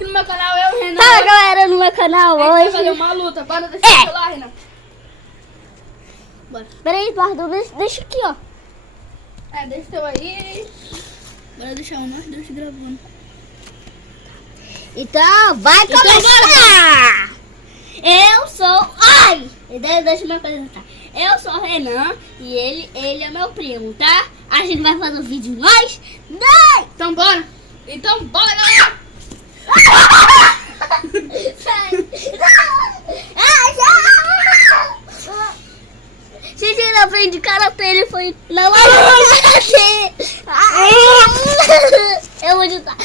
aqui no meu canal, eu e o Renan. Fala, galera, no meu canal A gente vai hoje. fazer uma luta. Para deixar o celular, Renan. Bora. Peraí, Eduardo, deixa aqui, ó. Deixa o teu aí. Bora deixar nós dois gravando. Então, vai começar! Eu sou... Ai! Deixa eu me apresentar. Eu sou o Renan e ele é meu primo, tá? A gente vai fazer um vídeo nós dois! Então bora. Então bora, galera. Se ele não vem de karatê, ele foi na live. Eu vou ajudar.